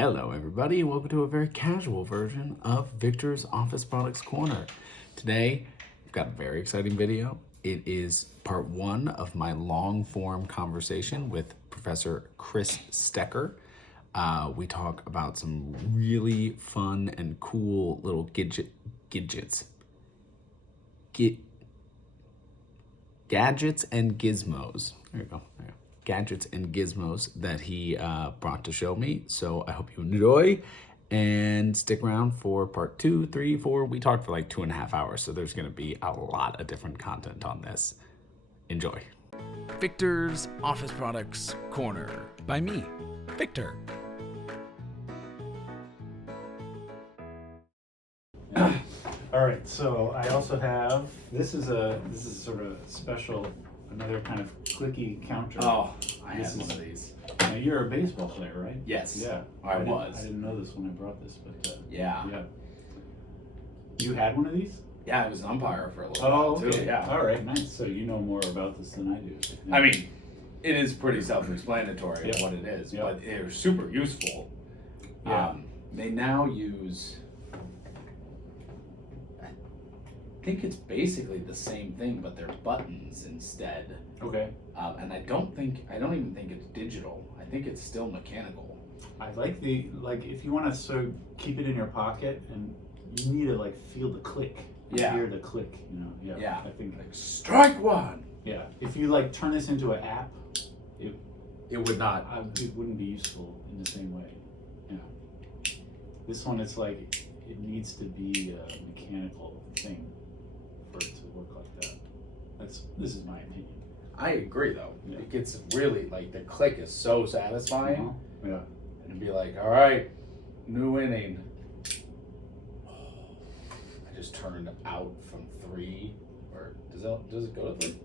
Hello, everybody, and welcome to a very casual version of Victor's Office Products Corner. Today, we've got a very exciting video. It is part one of my long-form conversation with Professor Chris Staecker. We talk about some really fun and cool little gadgets and gizmos. There you go. Gadgets and gizmos that he brought to show me. So I hope you enjoy and stick around for part 2, 3, 4. We talked for like 2.5 hours, so there's going to be a lot of different content on this. Enjoy. Victor's Office Products Corner by me, Victor. All right, so I also have, this is sort of special, another kind of clicky counter. Oh, I have one of these. Now you're a baseball player, right? Yes. Yeah. I was. I didn't know this when I brought this, but Yeah. You had one of these? Yeah, I was an umpire for a little Oh, while okay. too. Yeah. All right, nice. So you know more about this than I do. Yeah. I mean, it is pretty self-explanatory of what it is, Yep. but they're super useful. Yeah. They now use, I think it's basically the same thing, but they're buttons instead. Okay. And I don't even think it's digital. I think it's still mechanical. I like if you want to keep it in your pocket and you need to feel the click. Yeah. Hear the click, Yeah. Yeah. I think. Like, strike one! Yeah. If you turn this into an app, It would not. it wouldn't be useful in the same way. Yeah. This one, it's it needs to be a mechanical thing for it to work like that. This is my opinion. I agree though. Yeah. It gets really, the click is so satisfying. Uh-huh. Yeah. And it'd be like, all right, new inning. I just turned out from 3, or does it go to 3?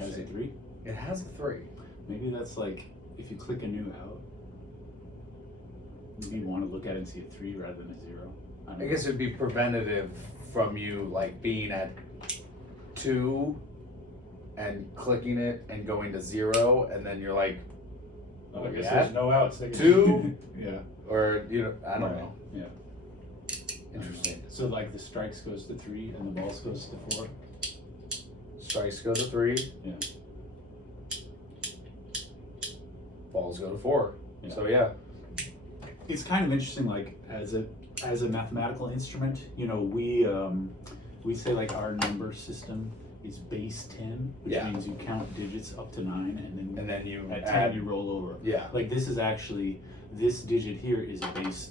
Has a 3? It has a 3. Maybe that's if you click a new out, maybe you want to look at it and see a 3 rather than a 0. I guess it'd be preventative from you being at 2 and clicking it and going to 0, and then you're like, Oh, I guess yeah? there's no outs. 2? Yeah. Or I don't know. Yeah. Interesting. So the strikes goes to 3 and the balls goes to 4. Strikes go to 3. Yeah. Balls go to 4. Yeah. So yeah. It's kind of interesting, as a mathematical instrument, we say our number system is base 10, which means you count digits up to 9, and then you at add, 10 you roll over. Yeah. This is actually, this digit here is a base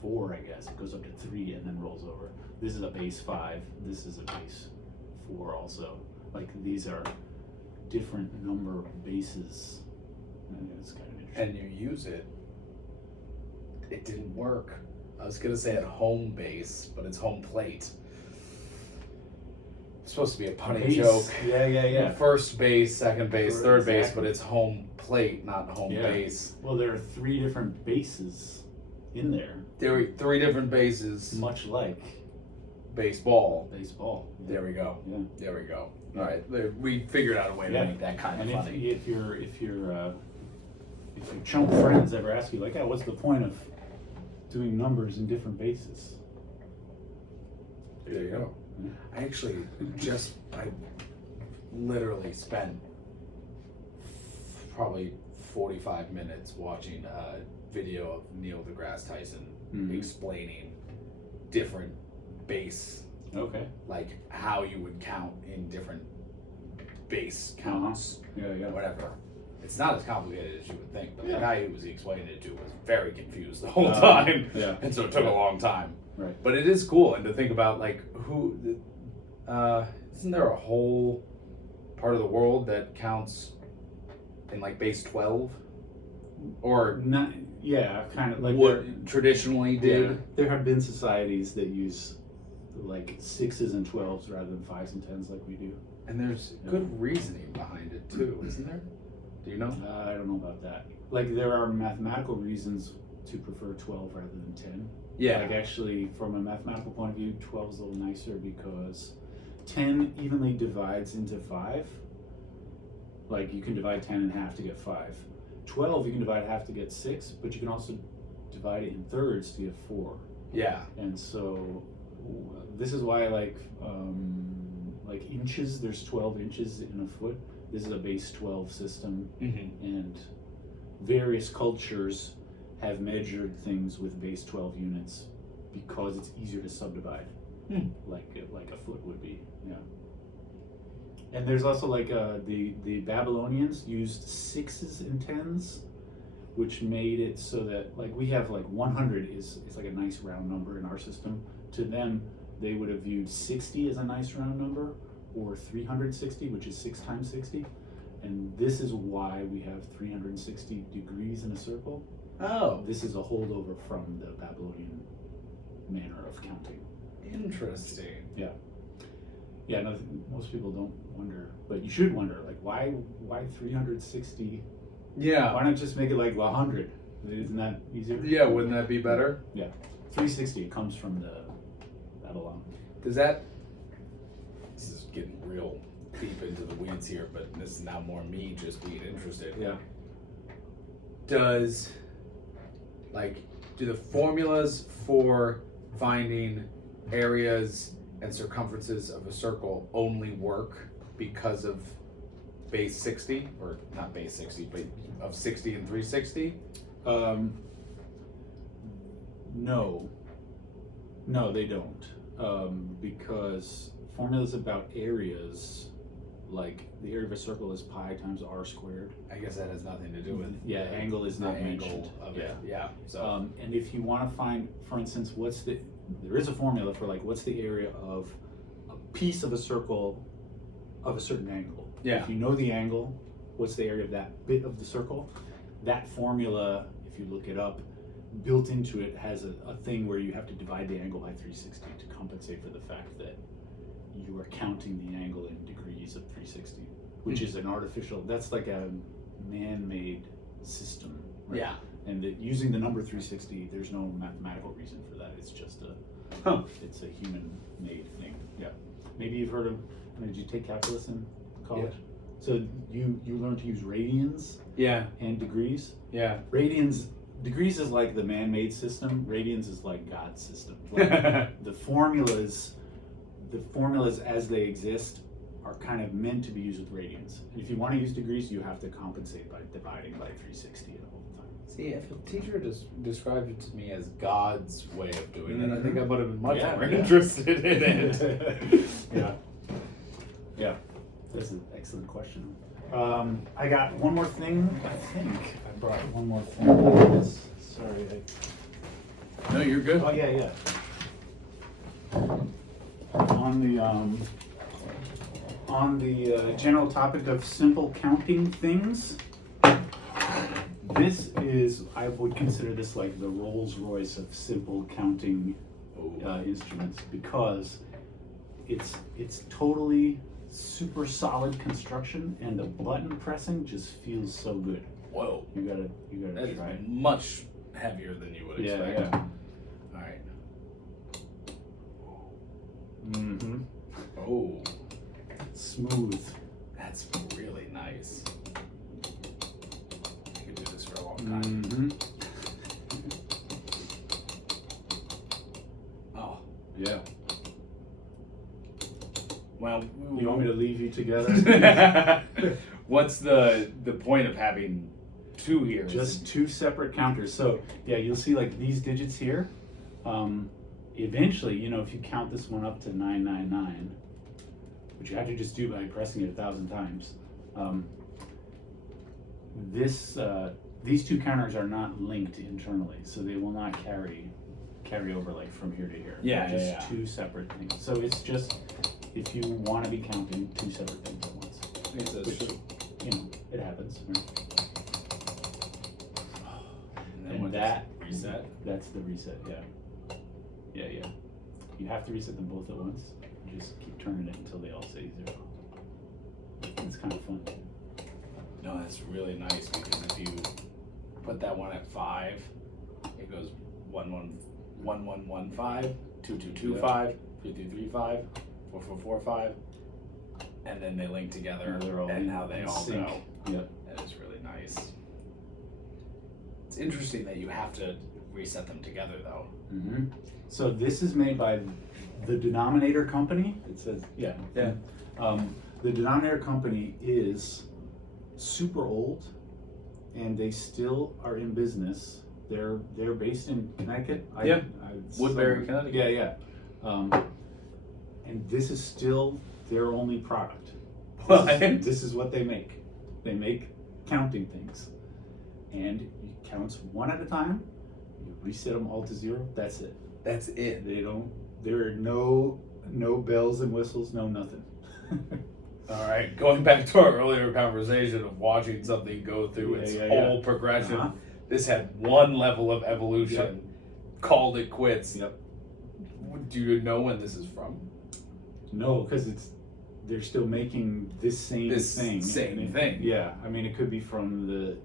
4, I guess. It goes up to 3 and then rolls over. This is a base 5. This is a base 4 also. These are different number bases. And it's kind of interesting. and you use it. It didn't work. I was gonna say at home base, but it's home plate. It's supposed to be a punny Base. joke. Yeah. First base, second base, third base, Exactly. but it's home plate, not home base. Well, there are 3 different bases in there, There were 3 different bases. much like Baseball. baseball. There we go. Yeah. There we go. All right, we figured out a way to Yeah. make that kind of And funny. if your chump friends ever ask you what's the point of doing numbers in different bases? There you go. Yeah. I literally spent probably 45 minutes watching a video of Neil deGrasse Tyson explaining different base, Okay. how you would count in different base counts, Yeah. whatever. It's not as complicated as you would think, but Yeah. the guy who was explaining it to was very confused the whole time. Yeah. And so it took a long time. Right. But it is cool, and to think about isn't there a whole part of the world that counts in base 12? Or Not. Yeah. Kind of what traditionally did? There have been societies that use 6s and 12s rather than 5s and 10s like we do. And there's good reasoning behind it too, isn't there? Do you know? I don't know about that. There are mathematical reasons to prefer 12 rather than 10. Yeah. Actually, from a mathematical point of view, 12 is a little nicer because 10 evenly divides into 5. Like you can divide 10 in half to get 5. 12 you can divide half to get 6, but you can also divide it in thirds to get 4. Yeah. And so this is why like inches, there's 12 inches in a foot. This is a base 12 system, and various cultures have measured things with base 12 units because it's easier to subdivide, like a foot would be. Yeah. And there's also like the Babylonians used 6s and 10s, which made it so that like we have like 100 is like a nice round number in our system. To them, they would have viewed 60 as a nice round number, or 360, which is 6 times 60. And this is why we have 360 degrees in a circle. Oh. This is a holdover from the Babylonian manner of counting. Interesting. Yeah. Yeah, no, most people don't wonder, but you should wonder, like, why 360? Yeah. Why not just make it like 100? Isn't that easier? Yeah, wouldn't that be better? Yeah. 360, it comes from the Babylon. Does that, this is getting real deep into the weeds here, but this is now more me just being interested. Yeah. Does, like, do the formulas for finding areas and circumferences of a circle only work because of base 60, or not base 60, but of 60 and 360? No, they don't. Because formulas about areas, like the area of a circle is pi times r squared. I guess that has nothing to do with Yeah, angle is not mentioned. angle of it. Yeah. So And if you want to find, for instance, there is a formula for like what's the area of a piece of a circle of a certain angle. Yeah. If you know the angle, what's the area of that bit of the circle? That formula, if you look it up, built into it has a thing where you have to divide the angle by 360 to compensate for the fact that you are counting the angle in degrees of 360, which is an artificial, that's like a man-made system, right? Yeah. And using the number 360, there's no mathematical reason for that. It's just it's a human-made thing. Yeah. Maybe you've heard of, did you take calculus in college? Yeah. So you learned to use radians and degrees? Yeah. Degrees is like the man-made system. Radians is like God's system. Like the formulas as they exist are kind of meant to be used with radians. If you want to use degrees, you have to compensate by dividing by 360 all the time. See, if a teacher just described it to me as God's way of doing it, I think I would have been much more interested in it. Yeah. That's an excellent question. I got one more thing. I think I brought one more thing. Sorry. No, you're good. Oh yeah. On the general topic of simple counting things, this is, I would consider this like the Rolls Royce of simple counting instruments, because it's totally super solid construction, and the button pressing just feels so good. Whoa. You gotta That try is it. much heavier than you would expect. Yeah. All right. Mm-hmm. Oh, Smooth. that's really nice. I could do this for a long time. Mm-hmm. Oh, Yeah. well. You want me to leave you together? What's the point of having two here? Just two separate counters. So yeah, you'll see like these digits here. Eventually, if you count this one up to 999, which you have to just do by pressing it 1,000 times, these two counters are not linked internally, so they will not carry over like from here to here. Yeah, They're just two separate things. So it's just if you want to be counting two separate things at once. Which, it happens. Right? And that reset. That's the reset. Yeah. You have to reset them both at once. You just keep turning it until they all say 0. It's kind of fun. No, that's really nice, because if you put that one at 5, it goes 1115, 2225, 3335, 4445. and then they link together, they're all and how they in all sync. go. Yep. That is really nice. It's interesting that you have to reset them together, though. Mm-hmm. So this is made by the Denominator Company. It says, yeah. Yeah. The Denominator Company is super old, and they still are in business. They're based in Connecticut. Woodbury, Connecticut. Yeah, yeah. And this is still their only product. This is what they make. They make counting things, and you count one at a time. You reset them all to 0. That's it. That's it. There are no bells and whistles, no nothing. All right, going back to our earlier conversation of watching something go through its whole progression, this had one level of evolution, called it quits. Yep. Do you know when this is from? No, because they're still making this same thing. Yeah, I mean, it could be from the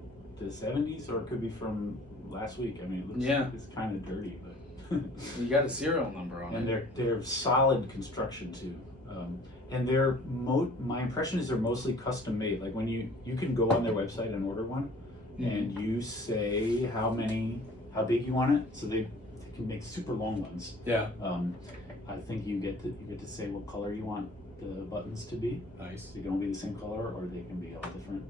70s, or it could be from last week. I mean, it looks, it's kind of dirty, but you got a serial number on it. And they're solid construction too. And my impression is they're mostly custom made. Like when you can go on their website and order one, and you say how big you want it, so they can make super long ones. Yeah. I think you get to say what color you want the buttons to be. Nice. They can all be the same color, or they can be all different.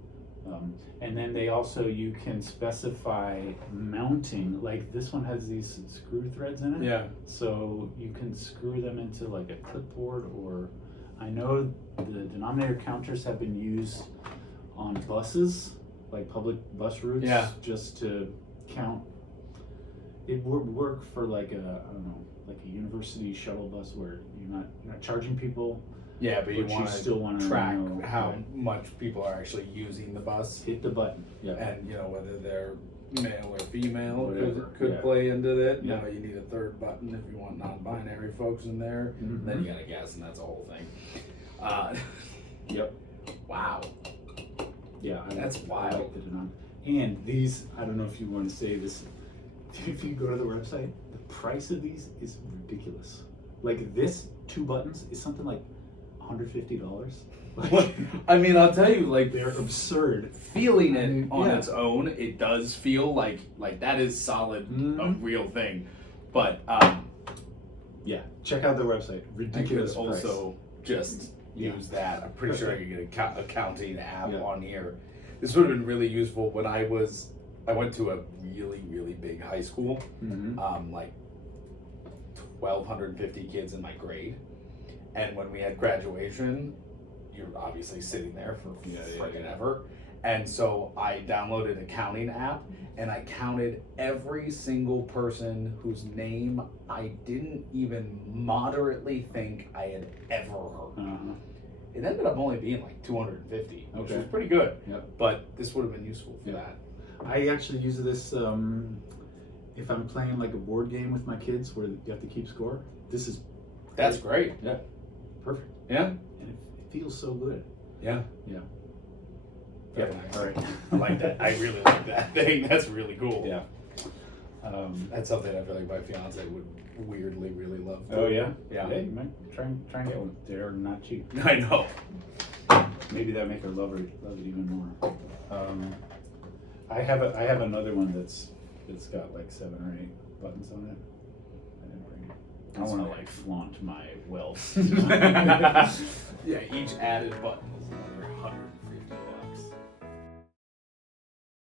And then you can specify mounting. Like this one has these screw threads in it. Yeah. So you can screw them into like a clipboard, or I know the denominator counters have been used on buses, like public bus routes. Yeah. Just to count. It would work for like like a university shuttle bus where you're not charging people. Yeah, but you still want to track know how much people are actually using the bus. Hit the button. Yeah. And whether they're male or female Whatever. could play into that. Yeah. You need a third button if you want non-binary folks in there. Mm-hmm. Then you gotta guess, and that's a whole thing. Yep. Wow. Yeah, that's wild. I like the and these, I don't know if you want to say this. If you go to the website, the price of these is ridiculous. Like this 2 buttons is something like $150. Like, I mean, I'll tell you, like, they're absurd. Feeling it on its own, it does feel like that is solid, a real thing. But yeah, check out their website. Ridiculous. I could also just use that. I'm pretty sure I could get a counting app on here. This would have been really useful when I went to a really, really big high school, like 1,250 kids in my grade. And when we had graduation, you're obviously sitting there for freaking ever. And so I downloaded a counting app, and I counted every single person whose name I didn't even moderately think I had ever heard. It ended up only being like 250, which was pretty good. Yep. But this would have been useful for that. I actually use this if I'm playing like a board game with my kids where you have to keep score. That's great. Yeah. Perfect. Yeah. And it feels so good. Yeah. Yeah. Very nice. All right. I like that. I really like that thing. That's really cool. Yeah. That's something I feel like my fiance would weirdly really love. Oh yeah. Yeah. You might try and get one. They're not cheap. I know. Maybe that'll make her love it even more. I have another one that's got like 7 or 8 buttons on it. I didn't bring it. I want to like flaunt my wealth. Yeah, each added button